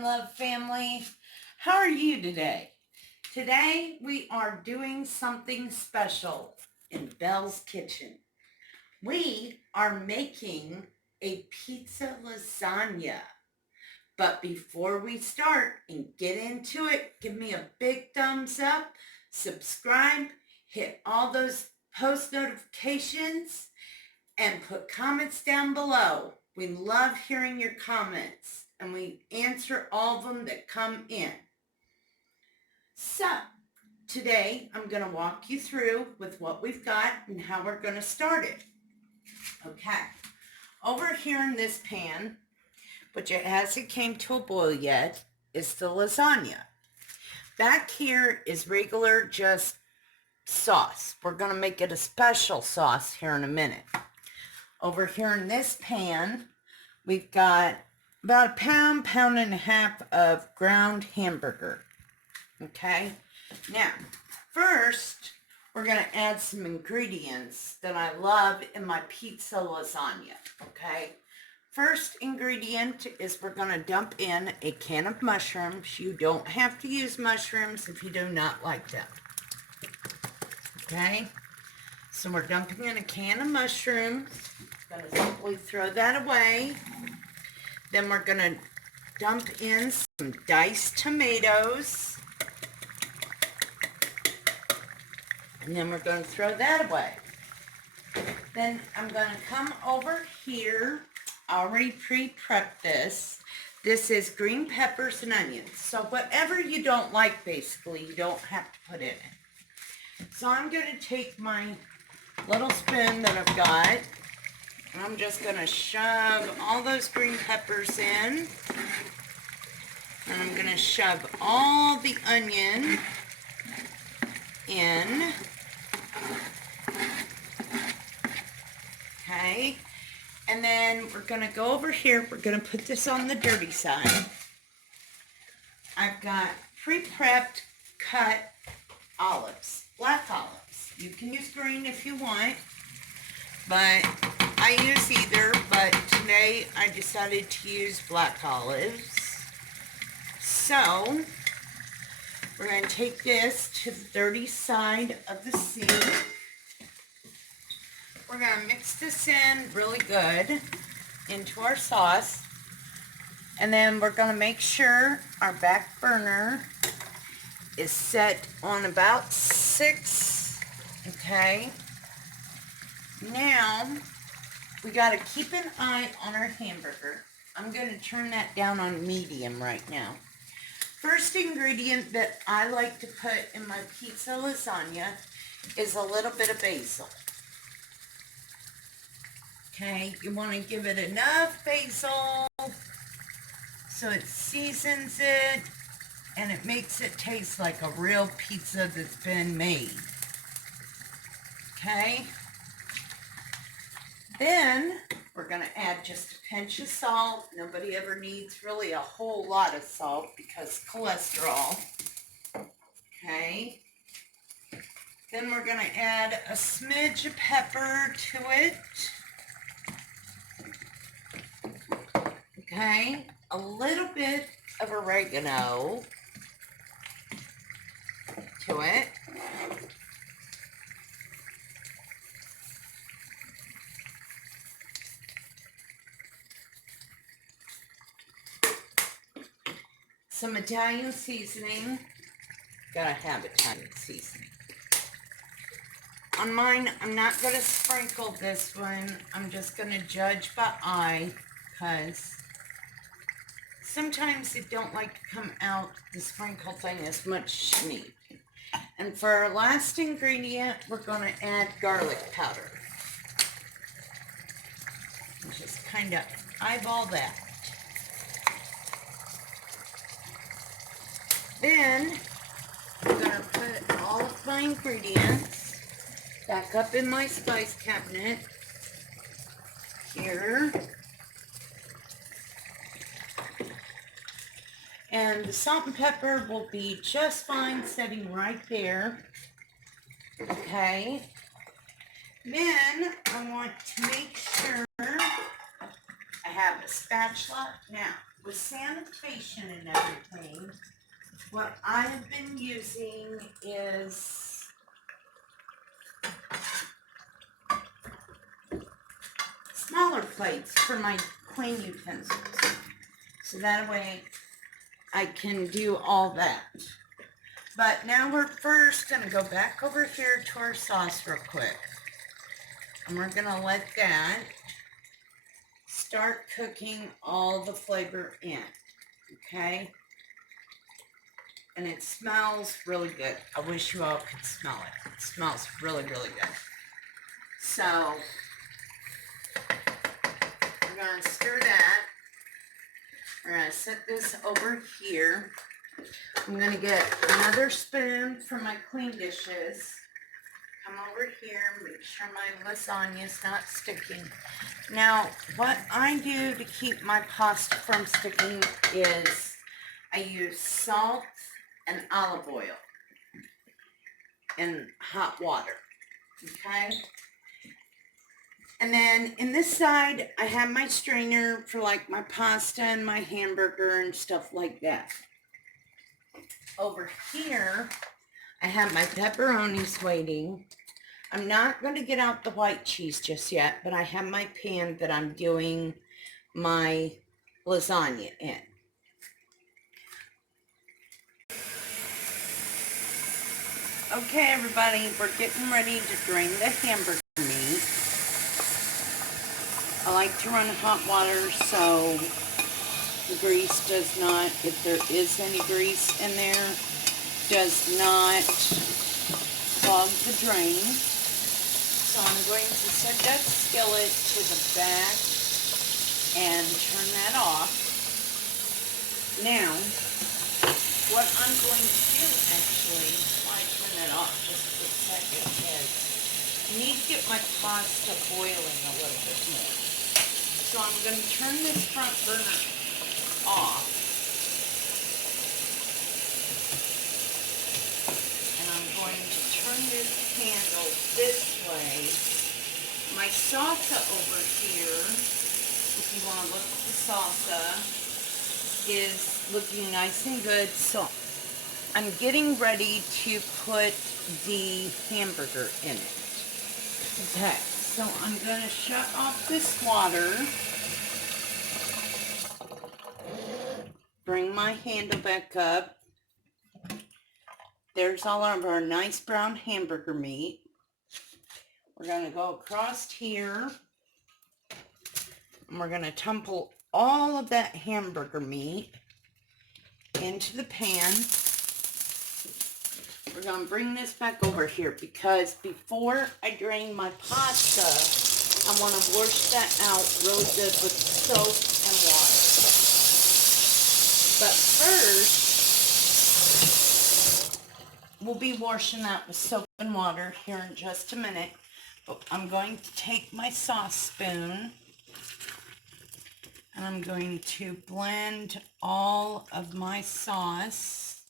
One Love family. How are you today? Today we are doing something special in Belle's kitchen. We are making a pizza lasagna. But before we start and get into it, give me a big thumbs up, subscribe, hit all those post notifications, and put comments down below. We love hearing your comments, and we answer all of them that come in. So, today I'm going to walk you through with what we've got and how we're going to start it. Okay, over here in this pan, which it hasn't came to a boil yet, is the lasagna. Back here is regular just sauce. We're going to make it a special sauce here in a minute. Over here in this pan, we've got about a pound and a half of ground hamburger. Okay, now first we're going to add some ingredients that I love in my pizza lasagna. Okay, first ingredient is we're going to dump in a can of mushrooms. You don't have to use mushrooms if you do not like them. Okay, so we're dumping in a can of mushrooms. Going to simply throw that away. Then we're going to dump in some diced tomatoes. And then we're going to throw that away. Then I'm going to come over here. I already pre-prepped this. This is green peppers and onions. So whatever you don't like, basically, you don't have to put in it. So I'm going to take my little spoon that I've got. And I'm just going to shove all those green peppers in. And I'm going to shove all the onion in. Okay. And then we're going to go over here. We're going to put this on the dirty side. I've got pre-prepped cut olives, black olives. You can use green if you want, but I use either, but today I decided to use black olives. So, we're going to take this to the dirty side of the sink. We're going to mix this in really good into our sauce. And then we're going to make sure our back burner is set on about 6. Okay. Now, we got to keep an eye on our hamburger. I'm going to turn that down on medium right now. First ingredient that I like to put in my pizza lasagna is a little bit of basil. Okay, you want to give it enough basil so it seasons it and it makes it taste like a real pizza that's been made. Okay. Then we're going to add just a pinch of salt. Nobody ever needs really a whole lot of salt because cholesterol. Okay. Then we're going to add a smidge of pepper to it. Okay. A little bit of oregano to it. Some Italian seasoning. Gotta have Italian seasoning. On mine, I'm not going to sprinkle this one. I'm just going to judge by eye because sometimes it don't like to come out the sprinkle thing as much as me. And for our last ingredient, we're going to add garlic powder. And just kind of eyeball that. Then, I'm going to put all of my ingredients back up in my spice cabinet here. And the salt and pepper will be just fine sitting right there. Okay. Then, I want to make sure I have a spatula. Now, with sanitation and everything, what I've been using is smaller plates for my clean utensils. So that way I can do all that. But now we're first going to go back over here to our sauce real quick. And we're going to let that start cooking all the flavor in. Okay? And it smells really good. I wish you all could smell it. It smells really, really good. So, we're going to stir that. We're going to set this over here. I'm going to get another spoon for my clean dishes. Come over here, make sure my lasagna is not sticking. Now, what I do to keep my pasta from sticking is I use salt and olive oil and hot water, okay? And then in this side, I have my strainer for like my pasta and my hamburger and stuff like that. Over here, I have my pepperonis waiting. I'm not going to get out the white cheese just yet, but I have my pan that I'm doing my lasagna in. Okay, everybody, we're getting ready to drain the hamburger meat. I like to run hot water so the grease does not, if there is any grease in there, does not clog the drain. So I'm going to set that skillet to the back and turn that off. Now, what I'm going to do actually, while I turn that off just for a second, is I need to get my pasta boiling a little bit more. So I'm going to turn this front burner off. And I'm going to turn this handle this way. My salsa over here, if you want to look at the salsa, is looking nice and good. So I'm getting ready to put the hamburger in it. Okay, so I'm going to shut off this water. Bring my handle back up. There's all of our nice brown hamburger meat. We're going to go across here. And we're going to tumble all of that hamburger meat into the pan. We're going to bring this back over here because before I drain my pasta, I want to wash that out really good with soap and water. But first, we'll be washing that with soap and water here in just a minute. But I'm going to take my sauce spoon and I'm going to blend all of my sauce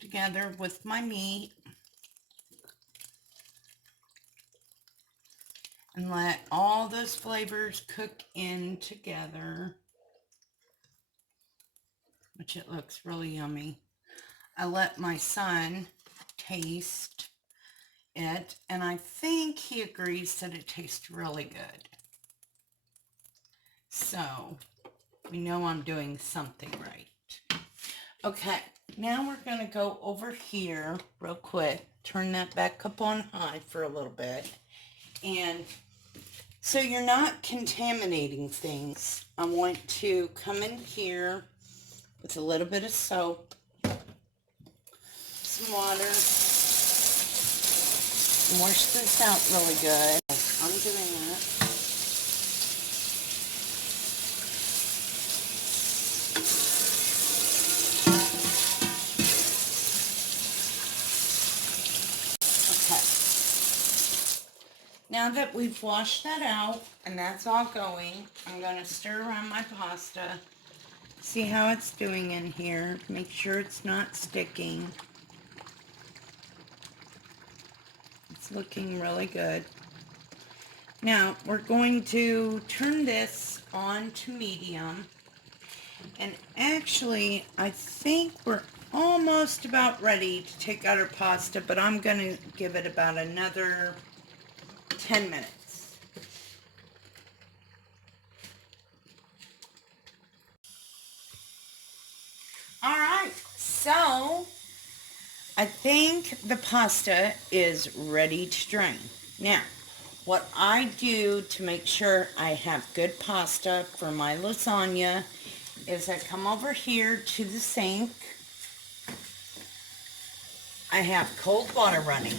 together with my meat and let all those flavors cook in together, which it looks really yummy. I let my son taste it, and I think he agrees that it tastes really good. So, we know I'm doing something right. Okay, now we're going to go over here real quick, turn that back up on high for a little bit, and so you're not contaminating things. I want to come in here with a little bit of soap, some water, and wash this out really good. I'm doing that. Now that we've washed that out, and that's all going, I'm going to stir around my pasta. See how it's doing in here. Make sure it's not sticking. It's looking really good. Now, we're going to turn this on to medium. And actually, I think we're almost about ready to take out our pasta, but I'm going to give it about another 10 minutes. All right, so I think the pasta is ready to drain. Now, what I do to make sure I have good pasta for my lasagna is I come over here to the sink. I have cold water running.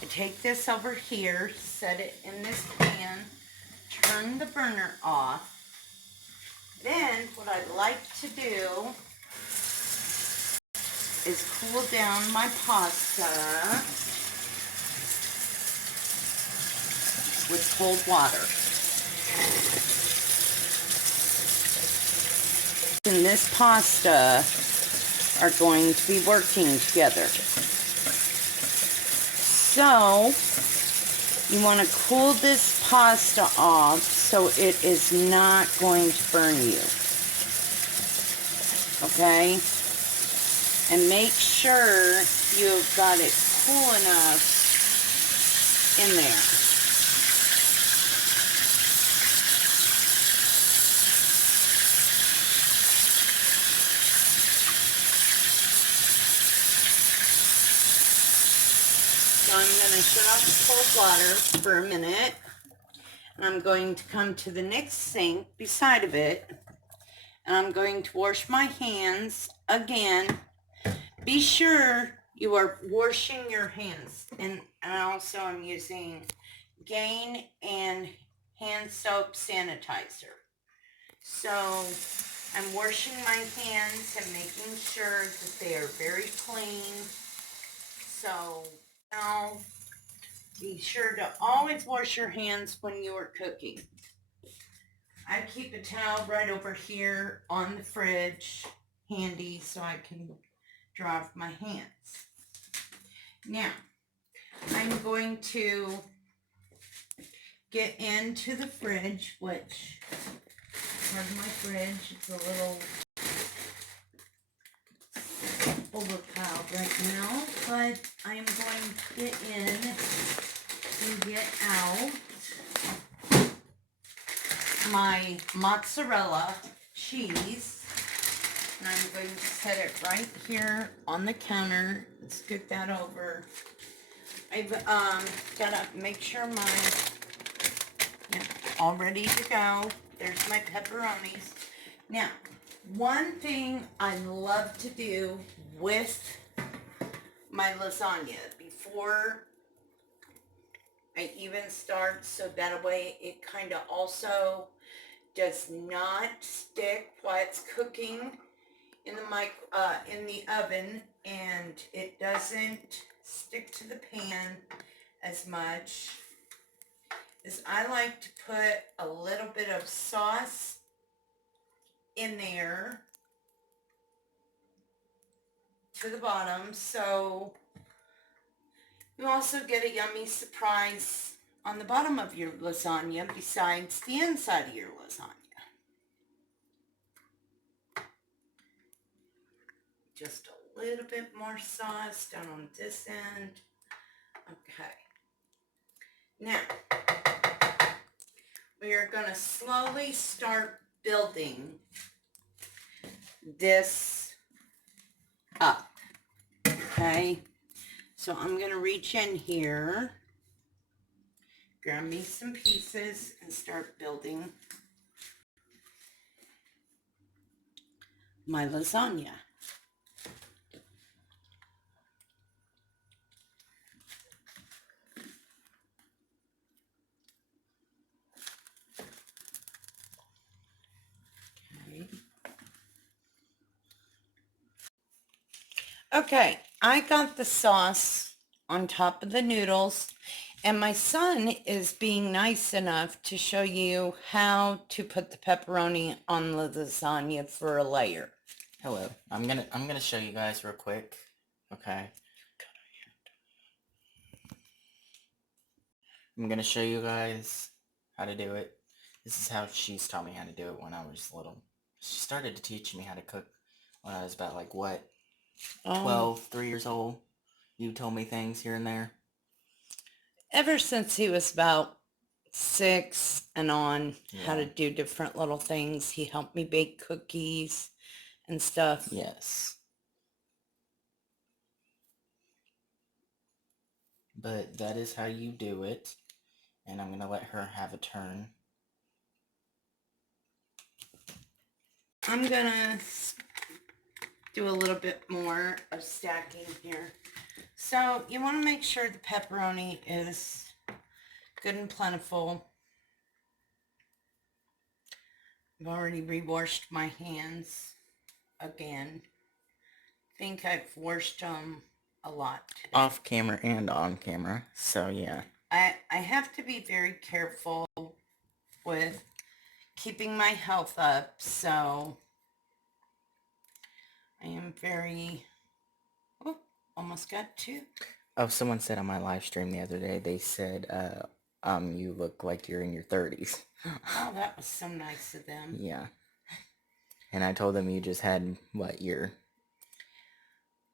I take this over here, set it in this pan, turn the burner off. Then what I like to do is cool down my pasta with cold water. And this pasta are going to be working together. So you want to cool this pasta off so it is not going to burn you. Okay? And make sure you've got it cool enough in there. So I'm going to shut off the cold water for a minute. And I'm going to come to the next sink beside of it. And I'm going to wash my hands again. Be sure you are washing your hands. And also I'm using Gain and hand soap sanitizer. So I'm washing my hands and making sure that they are very clean. So now be sure to always wash your hands when you are cooking. I keep a towel right over here on the fridge handy so I can dry off my hands. Now, I'm going to get into the fridge, which, pardon my fridge, it's a little overpiled right now, but I'm going to get in and get out my mozzarella cheese, and I'm going to set it right here on the counter and scoot that over. I've got to make sure all ready to go. There's my pepperonis. Now, one thing I love to do with my lasagna before I even start, so that way it kind of also does not stick while it's cooking in the oven, and it doesn't stick to the pan as much, is I like to put a little bit of sauce in there to the bottom, so you also get a yummy surprise on the bottom of your lasagna besides the inside of your lasagna. Just a little bit more sauce down on this end. Okay. Now, we are going to slowly start building this up. Okay. So I'm going to reach in here, grab me some pieces, and start building my lasagna. Okay, I got the sauce on top of the noodles, and my son is being nice enough to show you how to put the pepperoni on the lasagna for a layer. Hello. I'm gonna show you guys real quick. Okay. I'm gonna show you guys how to do it. This is how she's taught me how to do it when I was little. She started to teach me how to cook when I was about, like, what, 12, 3 years old. You told me things here and there. Ever since he was about 6 and on, how to Yeah. do different little things. He helped me bake cookies and stuff. Yes. But that is how you do it. And I'm gonna let her have a turn. I'm gonna do a little bit more of stacking here. So you want to make sure the pepperoni is good and plentiful. I've already re-washed my hands again. I think I've washed them a lot today. Off camera and on camera, so yeah. I have to be very careful with keeping my health up, so I am very... Oh, almost got 2. Oh, someone said on my live stream the other day, they said, you look like you're in your 30s. Oh, that was so nice of them. Yeah. And I told them you just had, what, your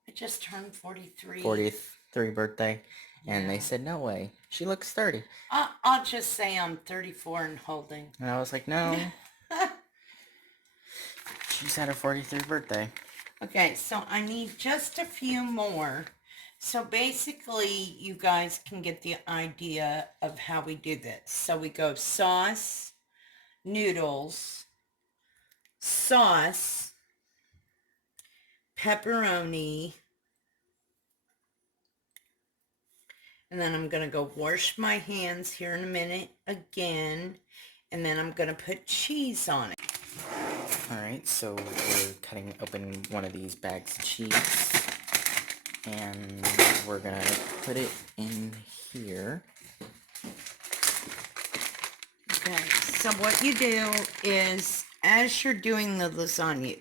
I just turned 43. 43 birthday? And they Yeah. said, no way. She looks 30. I'll just say I'm 34 and holding. And I was like, no. She's had her 43rd birthday. Okay, so I need just a few more. So basically, you guys can get the idea of how we do this. So we go sauce, noodles, sauce, pepperoni, and then I'm going to go wash my hands here in a minute again, and then I'm going to put cheese on it. Alright, so we're cutting open one of these bags of cheese. And we're gonna put it in here. Okay, so what you do is, as you're doing the lasagna,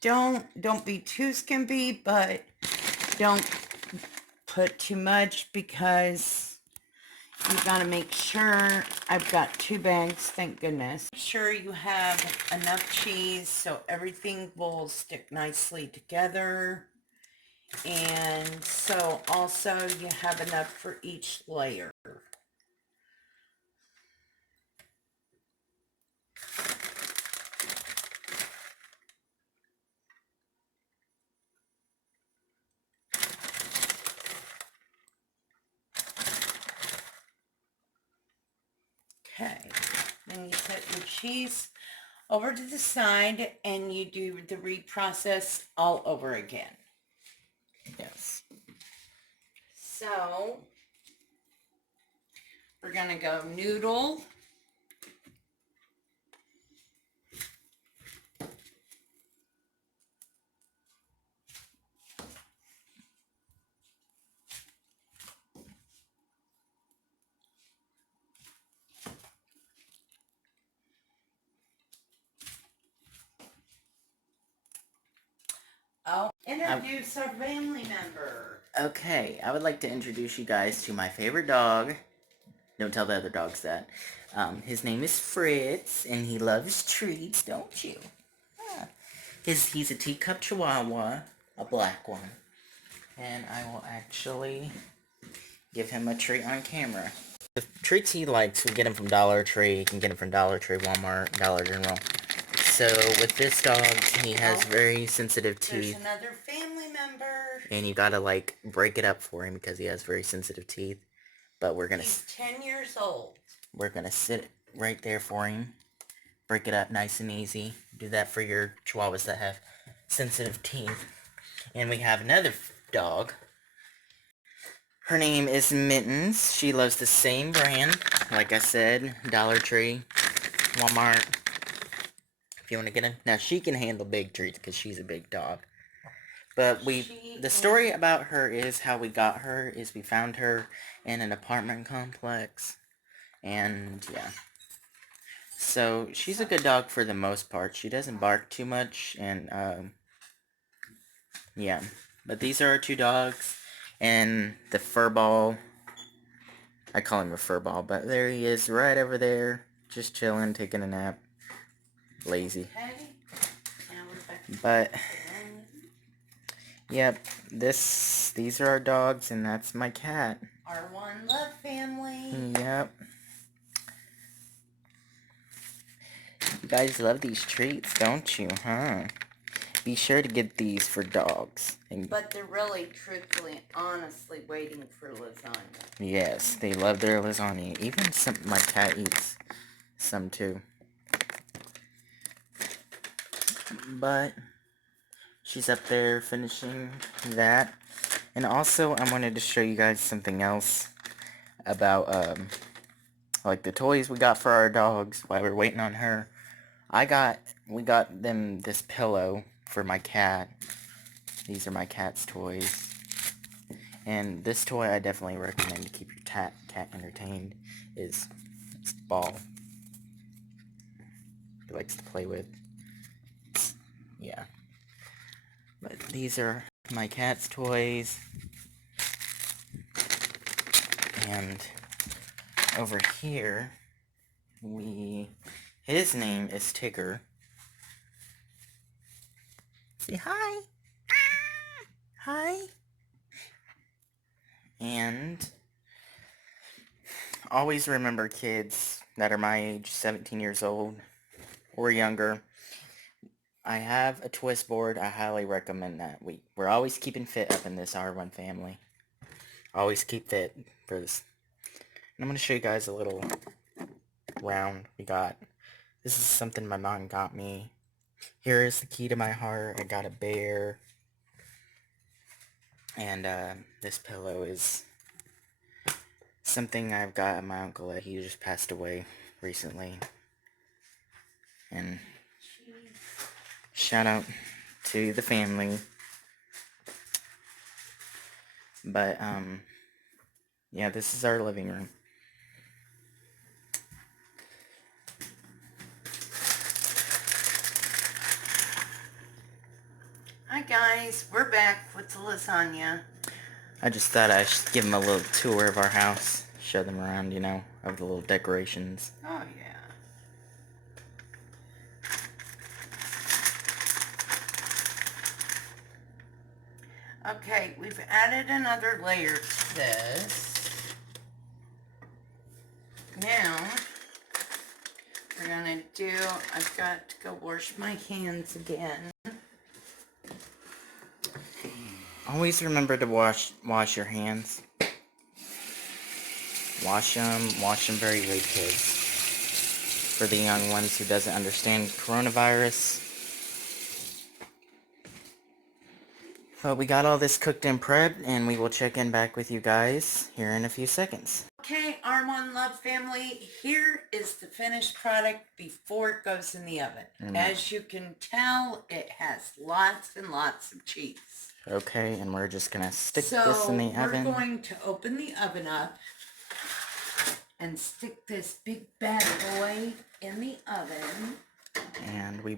don't be too skimpy, but don't put too much, because you gotta make sure. I've got 2 bags, thank goodness. Make sure you have enough cheese so everything will stick nicely together. And so also you have enough for each layer. Okay, then you set your cheese over to the side and you do the reprocess all over again. Yes. So we're gonna go noodle, I'll introduce our family member. Okay, I would like to introduce you guys to my favorite dog. Don't tell the other dogs that. His name is Fritz, and he loves treats, don't you? Ah. He's a teacup chihuahua, a black one. And I will actually give him a treat on camera. The treats he likes, we get him from Dollar Tree. You can get him from Dollar Tree, Walmart, Dollar General. So with this dog, he has very sensitive teeth. There's another family member. And you gotta, like, break it up for him because he has very sensitive teeth. But He's 10 years old. We're gonna sit right there for him. Break it up nice and easy. Do that for your chihuahuas that have sensitive teeth. And we have another dog. Her name is Mittens. She loves the same brand. Like I said, Dollar Tree, Walmart. If you want to get her. Now, she can handle big treats because she's a big dog. But the story about her is how we got her is we found her in an apartment complex. And, yeah. So, she's a good dog for the most part. She doesn't bark too much. And, yeah. But these are our 2 dogs. And the fur ball I call him a fur ball, but there he is right over there, just chilling, taking a nap. Lazy. Okay. Now we're back to But, the yep, these are our dogs, and that's my cat. our one love family. Yep. You guys love these treats, don't you, huh? Be sure to get these for dogs. But they're really, truthfully, honestly waiting for lasagna. Yes, they love their lasagna. Even my cat eats some too. But she's up there finishing that. And also, I wanted to show you guys something else about, like the toys we got for our dogs while we're waiting on her. We got them this pillow for my cat. These are my cat's toys. And this toy I definitely recommend to keep your cat entertained is this ball. He likes to play with. Yeah. But these are my cat's toys. And over here, his name is Tigger. Say hi. Hi. And always remember, kids that are my age, 17 years old or younger, I have a twist board. I highly recommend that. We're always keeping fit up in this R1 family. Always keep fit for this. And I'm going to show you guys a little round we got. This is something my mom got me. Here is the key to my heart. I got a bear. And this pillow is something I've got my uncle. He just passed away recently. And shout out to the family. But yeah, this is our living room. Hi guys, we're back with the lasagna. I just thought I should give them a little tour of our house. Show them around, of the little decorations. Oh yeah. Okay, we've added another layer to this. Now, we're gonna I've got to go wash my hands again. Always remember to wash your hands. Wash them very good, kids. For the young ones who doesn't understand coronavirus. But we got all this cooked and prepped, and we will check in back with you guys here in a few seconds. Okay, R1 Love family, here is the finished product before it goes in the oven. As you can tell, it has lots and lots of cheese. Okay, and we're just gonna stick this in the oven. So we're going to open the oven up and stick this big bad boy in the oven. And we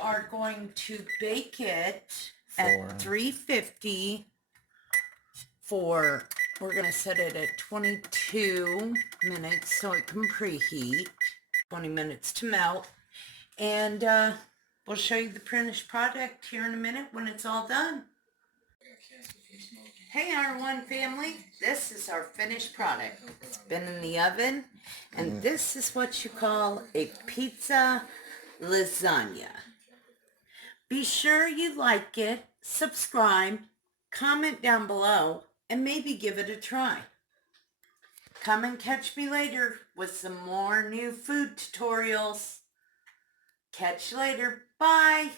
are going to bake it at 350 we're going to set it at 22 minutes so it can preheat, 20 minutes to melt, and we'll show you the finished product here in a minute when it's all done. Hey R1 family, this is our finished product. It's been in the oven, and this is what you call a pizza lasagna. Be sure you like it, subscribe, comment down below, and maybe give it a try. Come and catch me later with some more new food tutorials. Catch you later. Bye.